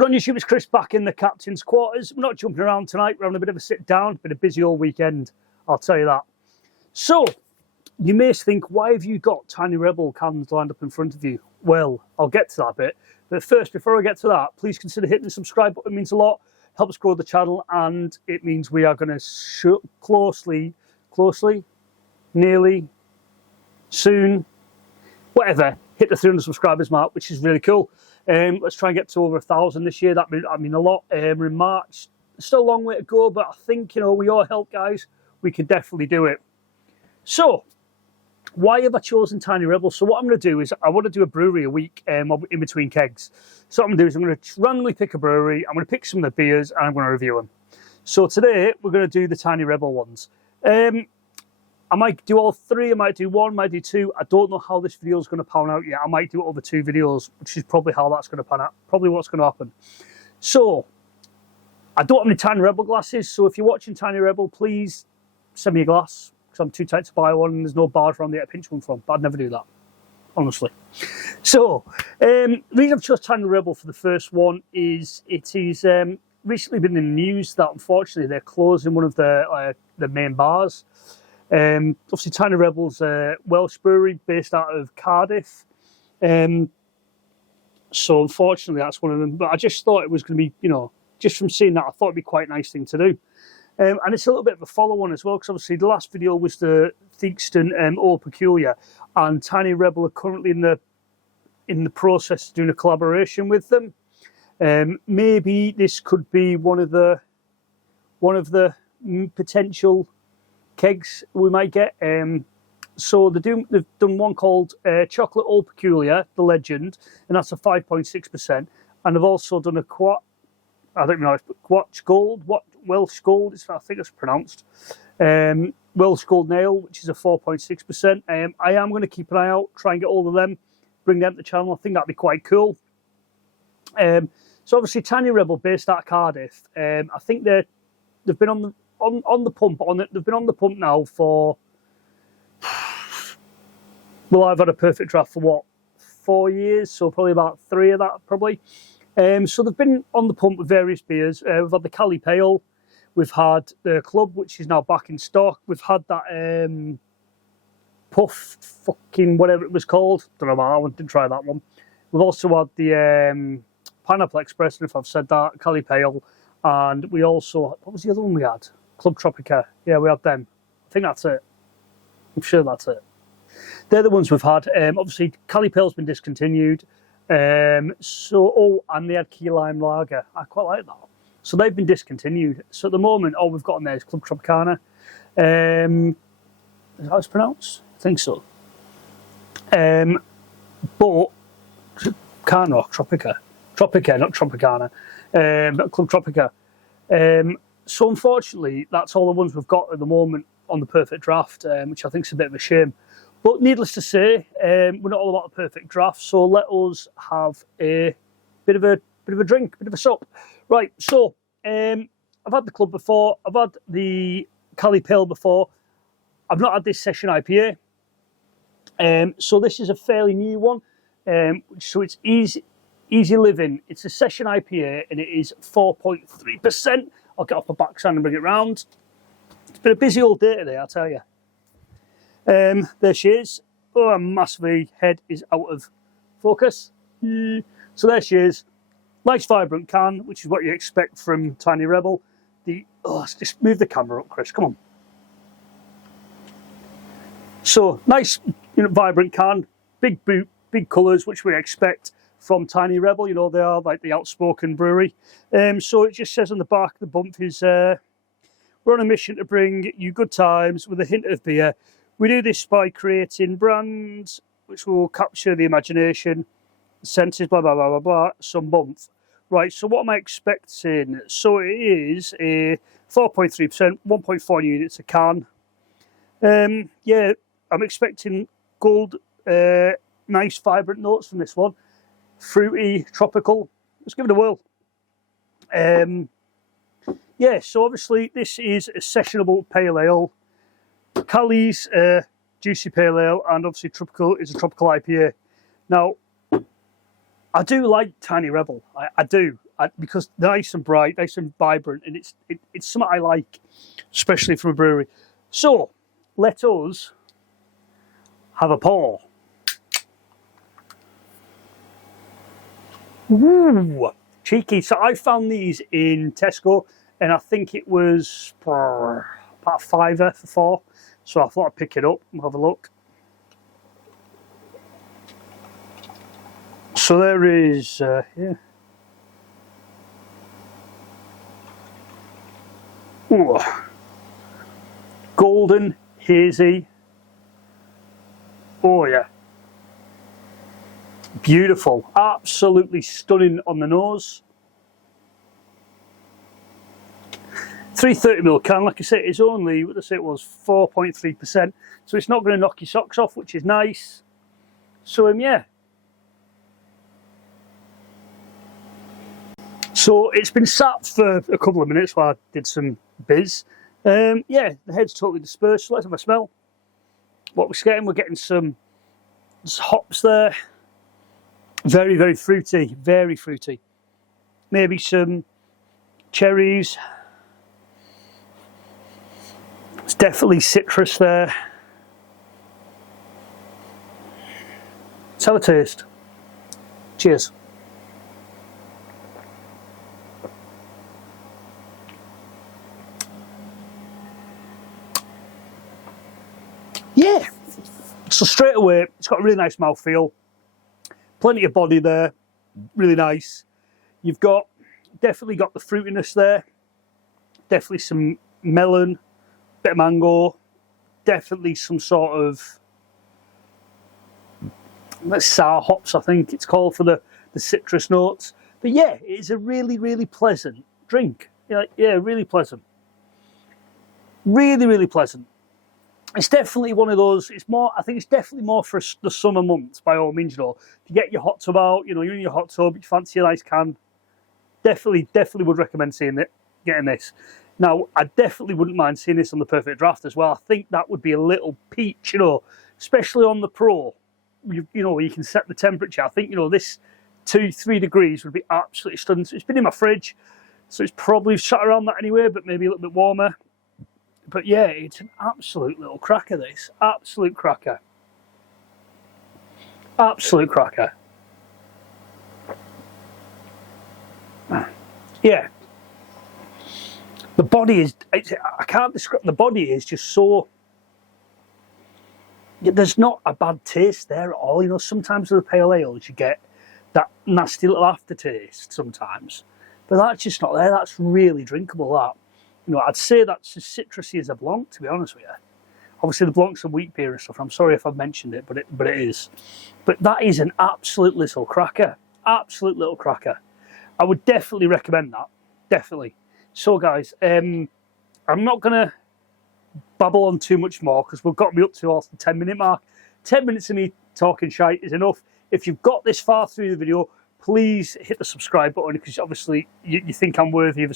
Good on YouTube, it's Chris back in the captain's quarters. We're not jumping around tonight, we're having a bit of a sit down, been a busy all weekend, I'll tell you that. So, you may think, why have you got Tiny Rebel cans lined up in front of you? Well, I'll get to that bit. But first, before I get to that, please consider hitting the subscribe button. It means a lot, helps grow the channel, and it means we are going to nearly, soon, whatever, hit the 300 subscribers mark, which is really cool. Let's try and get to over 1,000 this year. That mean a lot. We're in March. Still a long way to go, but I think, you know, with your help, guys, we can definitely do it. So, why have I chosen Tiny Rebel? So what I'm going to do is I want to do a brewery a week in between kegs. So what I'm going to do is I'm going to randomly pick a brewery. I'm going to pick some of the beers and I'm going to review them. So today we're going to do the Tiny Rebel ones. I might do all three, I might do one, I might do two. I don't know how this video is going to pan out yet. I might do it over 2 videos, which is probably how that's going to pan out. Probably what's going to happen. So, I don't have any Tiny Rebel glasses, so if you're watching Tiny Rebel, please send me a glass, because I'm too tight to buy one and there's no bars around there to pinch one from. But I'd never do that, honestly. So, the reason I've chosen Tiny Rebel for the first one is it is recently been in the news that unfortunately they're closing one of the main bars. Obviously, Tiny Rebel's a Welsh brewery based out of Cardiff. So, unfortunately, that's one of them. But I just thought it was going to be, you know, just from seeing that, I thought it'd be quite a nice thing to do. And it's a little bit of a follow-on as well, because obviously the last video was the Theakston Old Peculiar, and Tiny Rebel are currently in the process of doing a collaboration with them. Maybe this could be one of the potential kegs we might get. So they've done one called Chocolate Old Peculiar, the Legend, and that's a 5.6%. And they've also done a Welsh Gold, I think it's pronounced. Welsh Gold Ale, which is a 4.6%. I am going to keep an eye out, try and get all of them, bring them to the channel. I think that'd be quite cool. So obviously Tiny Rebel, based out of Cardiff. I think they've been on the pump. They've been on the pump now for. Well, I've had a perfect draft for what, 4 years, so probably about 3 of that, probably. So they've been on the pump with various beers. We've had the Cali Pale, we've had the Club, which is now back in stock. We've had that Puff, fucking whatever it was called. Don't know about that one. Didn't try that one. We've also had the Pineapple Express, and if I've said that, Cali Pale, and we also, what was the other one we had? Club Tropica. Yeah, we had them. I think that's it. I'm sure that's it. They're the ones we've had. Obviously, Cali Pale's been discontinued. And they had Key Lime Lager. I quite like that. So they've been discontinued. So at the moment, all we've got in there is Club Tropicana. Is that how it's pronounced? I think so. But Tropica, not Tropicana. Club Tropica. So unfortunately, that's all the ones we've got at the moment on the perfect draft, which I think is a bit of a shame. But needless to say, we're not all about the perfect draft, so let us have a bit of a drink, bit of a sup. Right, so I've had the Club before, I've had the Cali Pale before, I've not had this Session IPA. So this is a fairly new one. So it's Easy Livin. It's a Session IPA and it is 4.3%. I'll get off my backside and bring it round. It's been a busy old day today, I'll tell you. There she is. Oh, massively, head is out of focus. So there she is. Nice vibrant can, which is what you expect from Tiny Rebel. Let's just move the camera up, Chris. Come on. So nice, you know, vibrant can, big boot, big colours, which we expect from Tiny Rebel. You know, they are like the outspoken brewery. So it just says on the back, the bump is, we're on a mission to bring you good times with a hint of beer. We do this by creating brands which will capture the imagination, senses, blah, blah, blah, blah, blah, some bump. Right, so what am I expecting? So it is a 4.3%, 1.4 units a can. Yeah, I'm expecting gold, nice vibrant notes from this one. Fruity, tropical. Let's give it a whirl. Yeah, so obviously this is a sessionable pale ale. Cali's juicy pale ale, and obviously tropical is a tropical IPA. Now, I do like Tiny Rebel. I do. because they're nice and bright, nice and vibrant, and it's something I like, especially from a brewery. So let us have a pour. Ooh, cheeky. So I found these in Tesco, and I think it was about £5 for 4. So I thought I'd pick it up and have a look. So there is, yeah. Ooh. Golden, hazy. Oh yeah. Beautiful. Absolutely stunning on the nose. 330ml can, like I say, it's only, what did I say it was, 4.3%. So it's not going to knock your socks off, which is nice. So yeah. So it's been sat for a couple of minutes while I did some biz. Yeah, the head's totally dispersed. So let's have a smell. What we're getting some hops there. Very, very fruity, very fruity. Maybe some cherries. It's definitely citrus there. Let's have a taste. Cheers. Yeah, so straight away, it's got a really nice mouthfeel. Plenty of body there, really nice. You've definitely got the fruitiness there. Definitely some melon, bit of mango. Definitely some sort of sour hops, I think it's called, for the citrus notes. But yeah, it's a really, really pleasant drink. Yeah, really pleasant. Really, really pleasant. It's definitely one of those, I think it's definitely more for the summer months, by all means, to get your hot tub out, you're in your hot tub, you fancy a nice can, definitely would recommend getting this. Now, I definitely wouldn't mind seeing this on the Perfect Draft as well. I think that would be a little peach, especially on the Pro, where you can set the temperature. I think, this 2-3 degrees would be absolutely stunning. So it's been in my fridge, so it's probably sat around that anyway, but maybe a little bit warmer. But yeah, it's an absolute little cracker, this. Absolute cracker. Absolute cracker. Yeah. The body is, I can't describe, the body is just so, there's not a bad taste there at all. Sometimes with the pale ales you get that nasty little aftertaste sometimes. But that's just not there. That's really drinkable, that. I'd say that's as citrusy as a Blanc, to be honest with you. Obviously, the Blanc's a wheat beer and stuff. I'm sorry if I've mentioned it, but it is. But that is an absolute little cracker. Absolute little cracker. I would definitely recommend that. Definitely. So, guys, I'm not going to babble on too much more because we've got me up to the 10-minute mark. 10 minutes of me talking shite is enough. If you've got this far through the video, please hit the subscribe button, because obviously you think I'm worthy of a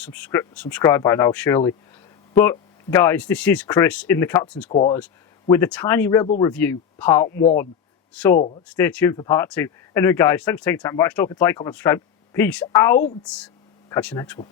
subscribe by now, surely. But guys, this is Chris in the Captain's Quarters with the Tiny Rebel review part 1. So stay tuned for part 2. Anyway, guys, thanks for taking time. Watch, don't forget to like, comment, subscribe. Peace out. Catch you next one.